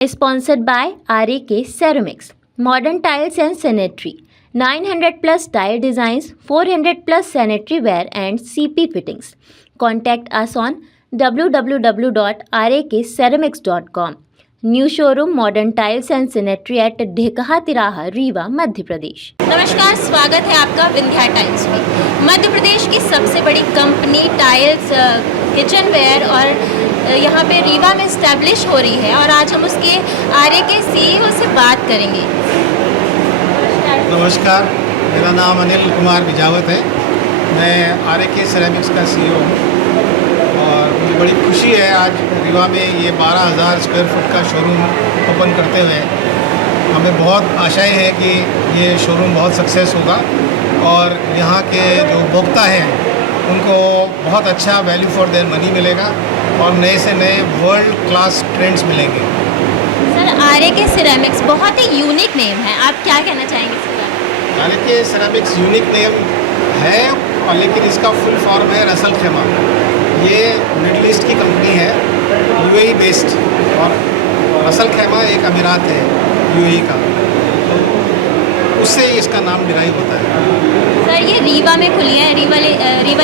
Sponsored by RAK Ceramics, Modern Tiles and Sanitary, 900 plus tile designs, 400 plus sanitary ware and CP fittings. Contact us on www.rakceramics.com. New showroom Modern Tiles and Sanitary at Dhekaha तिराहा, रीवा, मध्य प्रदेश। नमस्कार, स्वागत है आपका Vindhya tiles में। मध्य प्रदेश की सबसे बड़ी company tiles kitchen where और यहाँ पे रीवा में इस्टेब्लिश हो रही है और आज हम उसके RAK CEO से बात करेंगे। नमस्कार, मेरा नाम अनिल कुमार बिजावत है। मैं RAK सेरेमिक्स का CEO हूँ और मुझे बड़ी खुशी है आज रीवा में ये 12,000 स्क्वायर फुट का शोरूम ओपन करते हुए। हमें बहुत आशाएं हैं कि ये शोरूम बहुत सक्सेस होगा और यहाँ के जो उपभोक्ता हैं उनको बहुत अच्छा वैल्यू फॉर देयर मनी मिलेगा और नए से नए वर्ल्ड क्लास ट्रेंड्स मिलेंगे। सर, RAK सेरेमिक्स बहुत ही यूनिक नेम है, आप क्या कहना चाहेंगे इसके बारे में? RAK सेरेमिक्स यूनिक नेम है और लेकिन इसका फुल फॉर्म है रसल खेमा। ये मिडल ईस्ट की कंपनी है, UAE बेस्ड, और रसल खेमा एक अमीरात है UAE का, उससे इसका नाम डिराइव होता है। सर, ये रीवा में खुली है, रीवा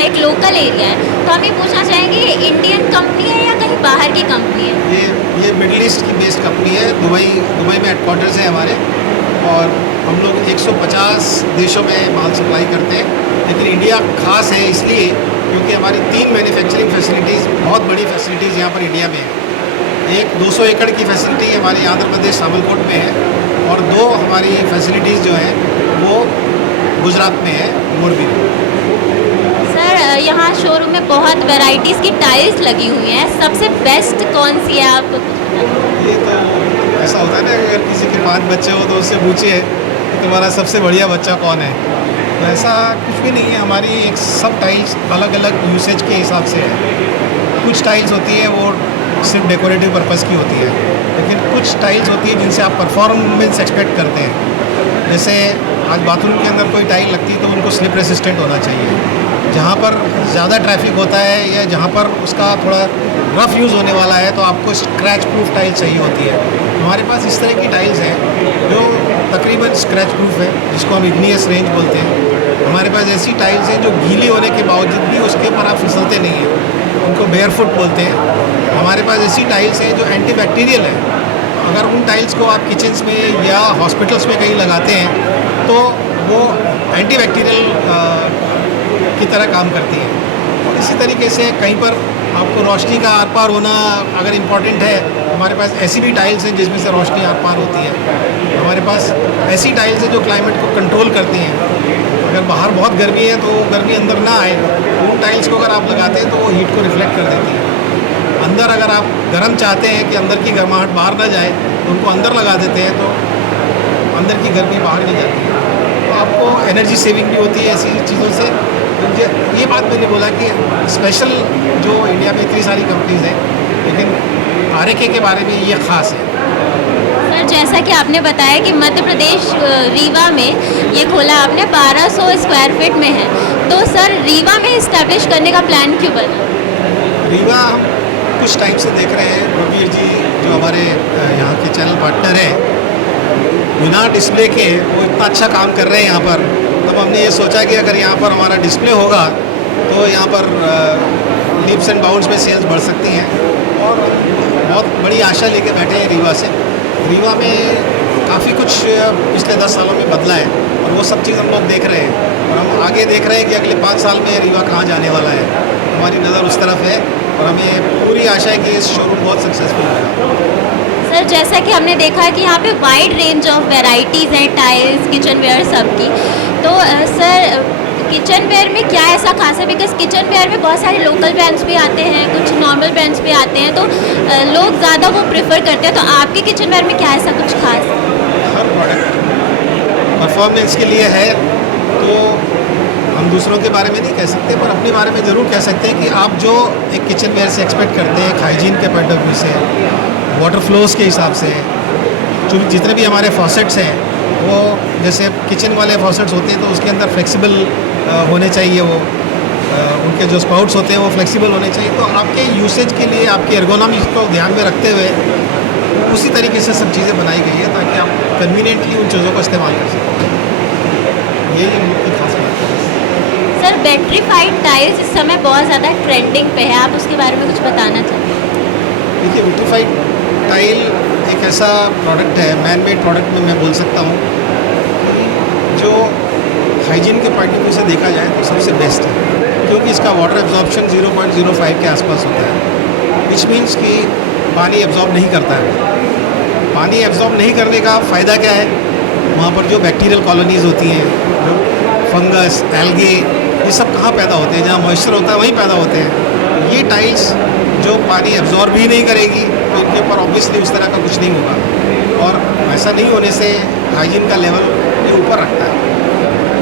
एक लोकल एरिया है, तो हम ये पूछना चाहेंगे ये इंडियन कंपनी है या कहीं बाहर की कंपनी है? ये मिडल ईस्ट की बेस्ड कंपनी है। दुबई में हेडक्वार्टर्स है हमारे और हम लोग 150 देशों में माल सप्लाई करते हैं, लेकिन इंडिया खास है इसलिए क्योंकि हमारी 3 मैन्युफैक्चरिंग फैसिलिटीज़, बहुत बड़ी फैसिलिटीज़ यहाँ पर इंडिया में है। एक 200 एकड़ की फैसिलिटी हमारी आंध्र प्रदेश सामलकोट में है और 2 हमारी फैसिलिटीज़ जो हैं वो गुजरात में है, मोरबी में। सर, यहाँ शोरूम में बहुत वैरायटीज़ की टाइल्स लगी हुई हैं, सबसे बेस्ट कौन सी है आप? ये तो ऐसा होता है ना, अगर किसी के 5 बच्चे हो तो उससे पूछिए कि तुम्हारा सबसे बढ़िया बच्चा कौन है। तो ऐसा कुछ भी नहीं है, हमारी एक सब टाइल्स अलग अलग यूसेज के हिसाब से है। कुछ टाइल्स होती है वो सिर्फ डेकोरेटिव पर्पस की होती है, लेकिन कुछ टाइल्स होती है जिनसे आप परफॉर्मेंस एक्सपेक्ट करते हैं। जैसे आज बाथरूम के अंदर कोई टाइल लगती है तो उनको स्लिप रेसिस्टेंट होना चाहिए। जहाँ पर ज़्यादा ट्रैफिक होता है या जहाँ पर उसका थोड़ा रफ़ यूज़ होने वाला है तो आपको स्क्रैच प्रूफ टाइल चाहिए होती है। हमारे पास इस तरह की टाइल्स हैं जो तकरीबन स्क्रैच प्रूफ है, जिसको हम इग्नियस रेंज बोलते हैं। हमारे पास ऐसी टाइल्स हैं जो गीली होने के बावजूद भी उसके ऊपर आप फिसलते नहीं हैं, उनको बेयरफुट बोलते हैं। हमारे पास ऐसी टाइल्स हैं जो एंटीबैक्टीरियल है। अगर उन टाइल्स को आप किचन्स में या हॉस्पिटल्स में कहीं लगाते हैं तो वो एंटीबैक्टीरियल की तरह काम करती है। इसी तरीके से कहीं पर आपको रोशनी का आर पार होना अगर इम्पॉर्टेंट है, हमारे पास ऐसी भी टाइल्स हैं जिसमें से रोशनी आर पार होती है। हमारे पास ऐसी टाइल्स हैं जो क्लाइमेट को कंट्रोल करती हैं। अगर बाहर बहुत गर्मी है तो गर्मी अंदर ना आए, उन टाइल्स को अगर आप लगाते हैं तो वो हीट को रिफ्लेक्ट कर देती है। अंदर अगर आप गर्म चाहते हैं कि अंदर की गर्माहट बाहर ना जाए तो उनको अंदर लगा देते हैं तो अंदर की गर्मी बाहर नहीं जाती है। तो आपको एनर्जी सेविंग भी होती है ऐसी चीज़ों से। तो ये बात मैंने बोला कि स्पेशल जो इंडिया में इतनी सारी कंपनीज हैं, लेकिन RAK के बारे में ये ख़ास है। सर, जैसा कि आपने बताया कि मध्य प्रदेश रीवा में ये खोला आपने 1200 स्क्वायर फीट में है, तो सर रीवा में इस्टेब्लिश करने का प्लान क्यों बना? रीवा हम कुछ टाइम से देख रहे हैं। रवीर जी जो हमारे यहाँ के चैनल पार्टनर हैं, बिना डिस्प्ले के वो इतना अच्छा काम कर रहे हैं यहाँ पर। तब हमने ये सोचा कि अगर यहाँ पर हमारा डिस्प्ले होगा तो यहाँ पर लीप्स एंड बाउंड्स में सेल्स बढ़ सकती हैं और बहुत बड़ी आशा लेके बैठे हैं रीवा से। रीवा में काफ़ी कुछ पिछले 10 सालों में बदला है और वो सब चीज़ हम लोग देख रहे हैं और हम आगे देख रहे हैं कि अगले 5 साल में रीवा कहाँ जाने वाला है। हमारी नज़र उस तरफ है और हमें पूरी आशा है कि इस शोरूम बहुत सक्सेसफुल होगा। सर, जैसा कि हमने देखा है कि यहाँ पे वाइड रेंज ऑफ वैरायटीज़ हैं टाइल्स, किचन वेयर सबकी, तो सर किचन वेयर में क्या ऐसा खास है? बिकॉज किचन वेयर में बहुत सारे लोकल ब्रांड्स भी आते हैं, कुछ नॉर्मल ब्रांड्स भी आते हैं, तो लोग ज़्यादा वो प्रेफर करते हैं, तो आपके किचन वेयर में क्या ऐसा कुछ खास? हर प्रोडक्ट परफॉर्मेंस के लिए है तो हम दूसरों के बारे में नहीं कह सकते, पर अपने बारे में ज़रूर कह सकते हैं कि आप जो एक किचन वेयर से एक्सपेक्ट करते हैं, हाइजीन के पॉइंट ऑफ व्यू से, वाटर फ्लोज के हिसाब से, जो जितने भी हमारे फॉसेट्स हैं वो जैसे किचन वाले फॉसेट्स होते हैं तो उसके अंदर फ्लेक्सिबल होने चाहिए, वो उनके जो स्पाउट्स होते हैं वो फ्लेक्सिबल होने चाहिए। तो आपके यूसेज के लिए, आपके एर्गोनॉमिक्स को ध्यान में रखते हुए उसी तरीके से सब चीज़ें बनाई गई है ताकि आप कन्वीनियंटली उन चीज़ों का इस्तेमाल कर सकें। यही इन लोग की खास बात है। सर बैटरीफाइड टाइल्स इस समय बहुत ज़्यादा ट्रेंडिंग पे है, आप उसके बारे में कुछ बताना चाहेंगे? देखिए, विट्रीफाइड टाइल एक ऐसा प्रोडक्ट है, मैन मेड प्रोडक्ट में मैं बोल सकता हूँ, जो हाइजीन के पॉइंट ऑफ व्यू से देखा जाए तो सबसे बेस्ट है, क्योंकि इसका वाटर एब्जॉर्प्शन 0.05 के आसपास होता है, विच मीन्स कि पानी एब्जॉर्ब नहीं करता है। पानी एब्जॉर्ब नहीं करने का फ़ायदा क्या है? वहाँ पर जो बैक्टीरियल कॉलोनीज़ होती हैं, जो फंगस, एल्गे, ये सब कहाँ पैदा होते हैं? जहाँ मॉइस्चर होता है वहीं पैदा होते हैं। ये टाइल्स जो पानी एब्जॉर्ब ही नहीं करेगी तो इनके ऊपर ऑब्वियसली उस तरह का कुछ नहीं होगा, और ऐसा नहीं होने से हाइजीन का लेवल ये ऊपर रखता है।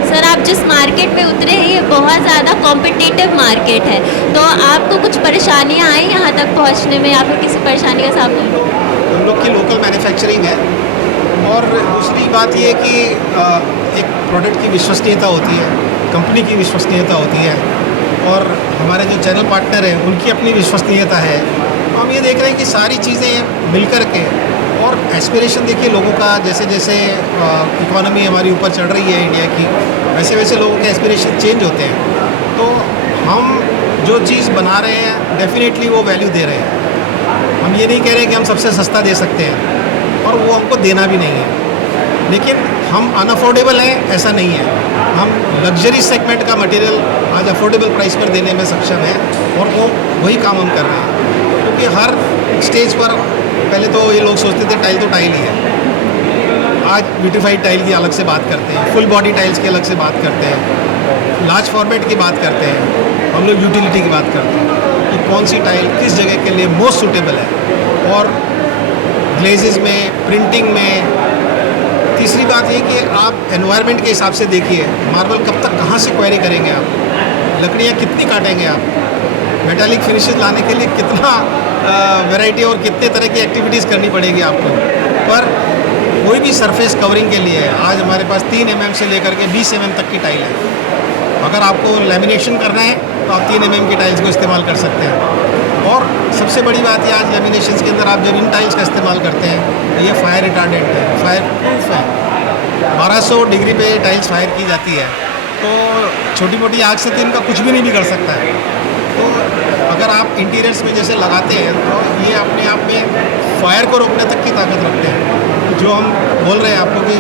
सर आप जिस मार्केट में उतरे हैं ये बहुत ज़्यादा कॉम्पिटिटिव मार्केट है, तो आपको कुछ परेशानियाँ आई यहाँ तक पहुँचने में, आपको किसी परेशानी का सामना किया? हम लोग की लोकल मैन्युफैक्चरिंग है, और दूसरी बात ये कि एक प्रोडक्ट की विश्वसनीयता होती है, कंपनी की विश्वसनीयता होती है, और हमारे जो चैनल पार्टनर हैं उनकी अपनी विश्वसनीयता है। हम ये देख रहे हैं कि सारी चीज़ें मिलकर के, और एस्पिरेशन देखिए लोगों का, जैसे जैसे इकोनॉमी हमारी ऊपर चढ़ रही है इंडिया की, वैसे वैसे लोगों के एस्पिरेशन चेंज होते हैं। तो हम जो चीज़ बना रहे हैं डेफिनेटली वो वैल्यू दे रहे हैं। हम ये नहीं कह रहे कि हम सबसे सस्ता दे सकते हैं, और वो हमको देना भी नहीं है, लेकिन हम अनअफोर्डेबल हैं ऐसा नहीं है। हम लग्जरी सेगमेंट का मटेरियल आज अफोर्डेबल प्राइस पर देने में सक्षम है, और वो वही काम हम कर रहे हैं। क्योंकि हर स्टेज पर पहले तो ये लोग सोचते थे टाइल तो टाइल ही है, आज ब्यूटीफाइड टाइल की अलग से बात करते हैं, फुल बॉडी टाइल्स की अलग से बात करते हैं, लार्ज फॉर्मेट की बात करते हैं, हम लोग यूटिलिटी की बात करते हैं कि कौन सी टाइल किस जगह के लिए मोस्ट सूटेबल है, और ग्लेजेस में, प्रिंटिंग में। तीसरी बात ये कि आप एनवायरनमेंट के हिसाब से देखिए, मार्बल कब तक कहाँ से क्वेरी करेंगे आप, लकड़ियाँ कितनी काटेंगे आप, मेटालिक फिनिशेस लाने के लिए कितना वैरायटी और कितने तरह की एक्टिविटीज़ करनी पड़ेगी आपको। पर कोई भी सरफेस कवरिंग के लिए आज हमारे पास 3 mm से लेकर के 20 mm तक की टाइल है। अगर आपको लैमिनेशन करना है तो आप 3 mm की टाइल्स को इस्तेमाल कर सकते हैं। और सबसे बड़ी बात ये, आज लैमिनेशंस के अंदर आप जब इन टाइल्स का इस्तेमाल करते हैं तो ये फायर रिटार्डेंट है, फायर प्रूफ है। 1200 डिग्री पे टाइल्स फायर की जाती है, तो छोटी मोटी आग से तो इनका कुछ भी नहीं बिगड़ सकता है। तो अगर आप इंटीरियर्स में जैसे लगाते हैं तो ये अपने आप में फायर को रोकने तक की ताकत रखते हैं। जो हम बोल रहे हैं आपको कि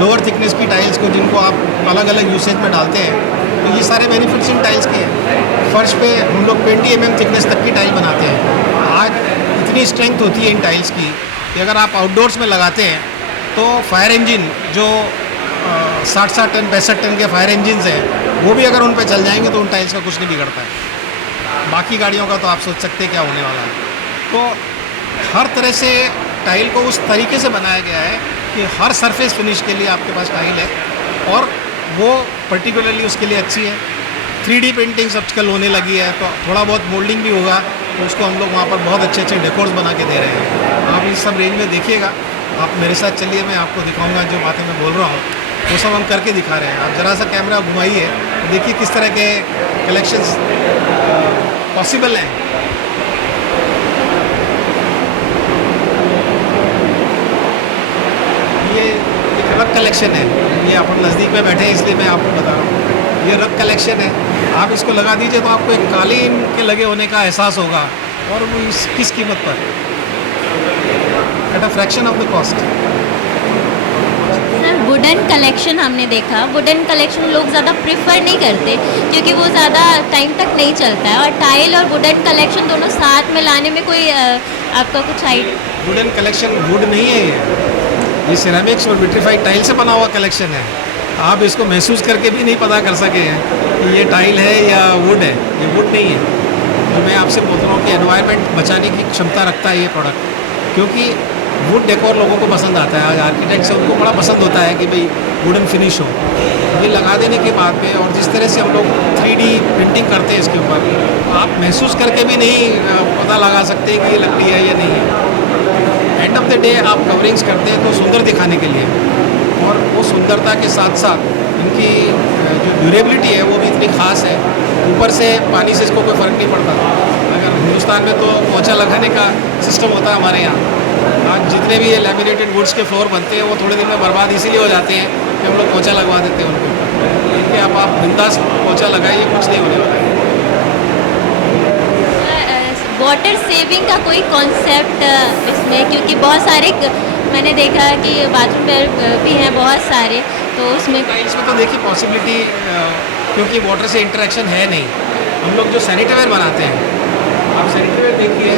लोअर थिकनेस की टाइल्स को जिनको आप अलग अलग यूसेज में डालते हैं, तो ये सारे बेनिफिट्स इन टाइल्स के हैं। फर्श पे हम लोग 20 mm थिकनेस तक की टाइल बनाते हैं। आज इतनी स्ट्रेंथ होती है इन टाइल्स की कि अगर आप आउटडोर्स में लगाते हैं तो फायर इंजन जो 60-60 टन 65 टन के फायर इंजन हैं, वो भी अगर उन पर चल जाएंगे तो उन टाइल्स का कुछ नहीं बिगड़ता है। बाकी गाड़ियों का तो आप सोच सकते हैं क्या होने वाला है। तो हर तरह से टाइल को उस तरीके से बनाया गया है कि हर सरफेस फिनिश के लिए आपके पास टाइल है, और वो पर्टिकुलरली उसके लिए अच्छी है। 3D प्रिंटिंग आजकल होने लगी है, तो थोड़ा बहुत मोल्डिंग भी होगा, तो उसको हम लोग वहाँ पर बहुत अच्छे अच्छे डेकोर्स बना के दे रहे हैं। आप इस सब रेंज में देखिएगा, आप मेरे साथ चलिए, मैं आपको दिखाऊंगा जो बातें मैं बोल रहा हूँ वो सब हम करके दिखा रहे हैं। आप ज़रा सा कैमरा घुमाइए तो देखिए किस तरह के कलेक्शंस पॉसिबल हैं। ये एक रग कलेक्शन है, ये अपन नज़दीक में बैठे हैं इसलिए मैं आपको बता रहा हूँ। ये रग कलेक्शन है, आप इसको लगा दीजिए तो आपको एक कालीन के लगे होने का एहसास होगा, और वो किस कीमत पर, at a fraction of the cost. Sir wooden collection हमने देखा, वुडन कलेक्शन लोग ज़्यादा प्रेफर नहीं करते क्योंकि वो ज़्यादा टाइम तक नहीं चलता है, और टाइल और वुडन कलेक्शन दोनों साथ में लाने में कोई आपका कुछ आइडिया? वुडन कलेक्शन वुड नहीं है, ये सिरेमिक्स और विट्रीफाइड टाइल से बना हुआ कलेक्शन है। आप इसको महसूस करके भी नहीं पता कर सके हैं कि ये टाइल है या वुड है, ये वुड नहीं है। तो मैं आपसे बोल रहा हूँ कि एनवायरनमेंट बचाने की क्षमता रखता है ये प्रोडक्ट, क्योंकि वुड डेकोर लोगों को पसंद आता है। आज आर्किटेक्ट से उनको बड़ा पसंद होता है कि भाई वुडन फिनिश हो। ये लगा देने के बाद में, और जिस तरह से हम लोग 3D प्रिंटिंग करते हैं इसके ऊपर, आप महसूस करके भी नहीं पता लगा सकते कि ये लकड़ी है या नहीं है। एंड ऑफ द डे आप कवरिंग्स करते हैं तो सुंदर दिखाने के लिए, और वो सुंदरता के साथ साथ इनकी जो ड्यूरेबिलिटी है वो भी इतनी ख़ास है। ऊपर से पानी से इसको कोई फ़र्क नहीं पड़ता। अगर हिंदुस्तान में तो पोंछा लगाने का सिस्टम होता है हमारे यहाँ, आज जितने भी ये लैमिनेटेड वुड्स के फ्लोर बनते हैं वो थोड़े दिन में बर्बाद इसीलिए हो जाते हैं कि हम लोग पोछा लगवा देते हैं उनको। देखिए आप बिंदास पोछा लगाइए, कुछ नहीं होने वाला है। वाटर सेविंग का कोई कॉन्सेप्ट इसमें, क्योंकि बहुत सारे मैंने देखा कि बाथरूम भी हैं बहुत सारे, तो उसमें टाइल्स में तो देखिए पॉसिबिलिटी, क्योंकि वाटर से इंटरेक्शन है नहीं। हम लोग जो सैनिटरीवेयर बनाते हैं, आप सैनिटरीवेयर देखिए,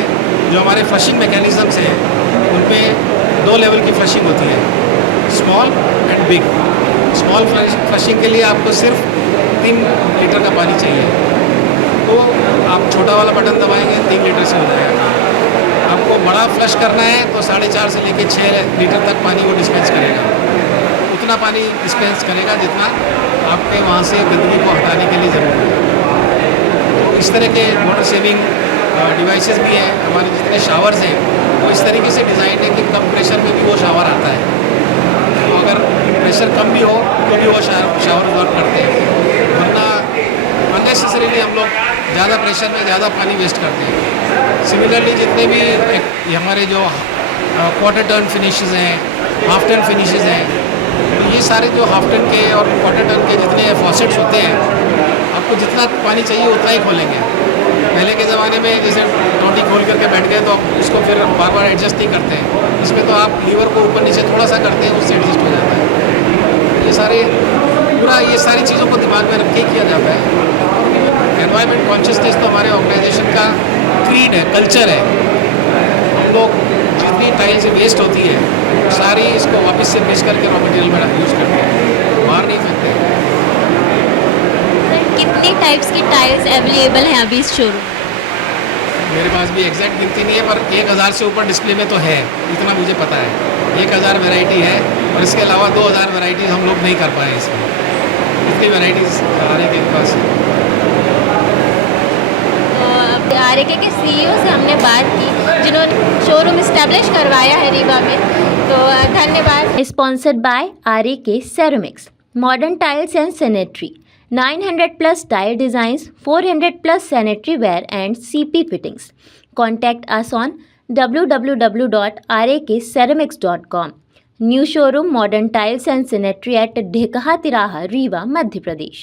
जो हमारे फ्लशिंग मैकेनिज़म्स हैं उन पे 2 लेवल की फ्लशिंग होती है, small and big. Small flushing के लिए आपको सिर्फ 3 लीटर का पानी चाहिए, तो आप छोटा वाला बटन दबाएंगे 3 लीटर से हो जाएगा। आपको बड़ा फ्लश करना है तो 4.5 से लेकर 6 लीटर तक पानी वो डिस्पेंस करेगा। उतना पानी डिस्पेंस करेगा जितना आपके वहाँ से गंदगी को हटाने के लिए ज़रूरी है। तो इस तरह के वाटर सेविंग डिवाइसेस भी हैं। हमारे जितने शावर्स हैं वो इस तरीके से डिज़ाइन है कि कम प्रेशर में भी वो शावर आता है। तो अगर प्रेशर कम भी हो तो भी वो शावर वर्क करते हैं, वरना अननेसेसरीली हम लोग ज़्यादा प्रेशर में ज़्यादा पानी वेस्ट करते हैं। सिमिलरली जितने भी हमारे जो क्वार्टर टर्न फिनिशेस हैं, हाफ टर्न फिनिशेस हैं, तो ये सारे जो हाफ टर्न के और क्वार्टर टर्न के जितने फॉसेट्स होते हैं, आपको जितना पानी चाहिए उतना ही खोलेंगे। पहले के ज़माने में जैसे टोटी खोल करके बैठ गए तो उसको फिर बार बार एडजस्ट नहीं करते हैं। इसमें तो आप लीवर को ऊपर नीचे थोड़ा सा करते हैं, उससे एडजस्ट हो जाता है। ये सारी चीज़ों को दिमाग में रख के किया जाता है। एनवायरनमेंट कॉन्शियसनेस तो हमारे ऑर्गेनाइजेशन का क्रीड है, कल्चर है। हम लोग जितनी टाइल्स वेस्ट होती है सारी इसको वापस से मिक्स करके रॉ मटेरियल में यूज़ करते हैं, बाहर नहीं फेंकते। कितनी टाइप्स की टाइल्स अवेलेबल हैं अभी इस शोरूम? मेरे पास भी एग्जैक्ट गिनती नहीं है, पर 1000 से ऊपर डिस्प्ले में तो है, इतना मुझे पता है। 1000 वैरायटी है और इसके अलावा 2000 वैरायटीज़ हम लोग नहीं कर पाए इसमें। इतनी वैरायटीज़ आरएके के पास है। तो आरएके के सीईओ से हमने बात की जिन्होंने शोरूम इस्टेब्लिश करवाया है रीवा में, तो धन्यवाद। Sponsored by RAK Ceramics, modern tiles and sanitary, 900 plus tile designs, 400 plus sanitary ware and CP fittings. Contact us on www.rakceramics.com. New showroom modern tiles and sanitary at Dhekaha Tiraha, Rewa, Madhya Pradesh.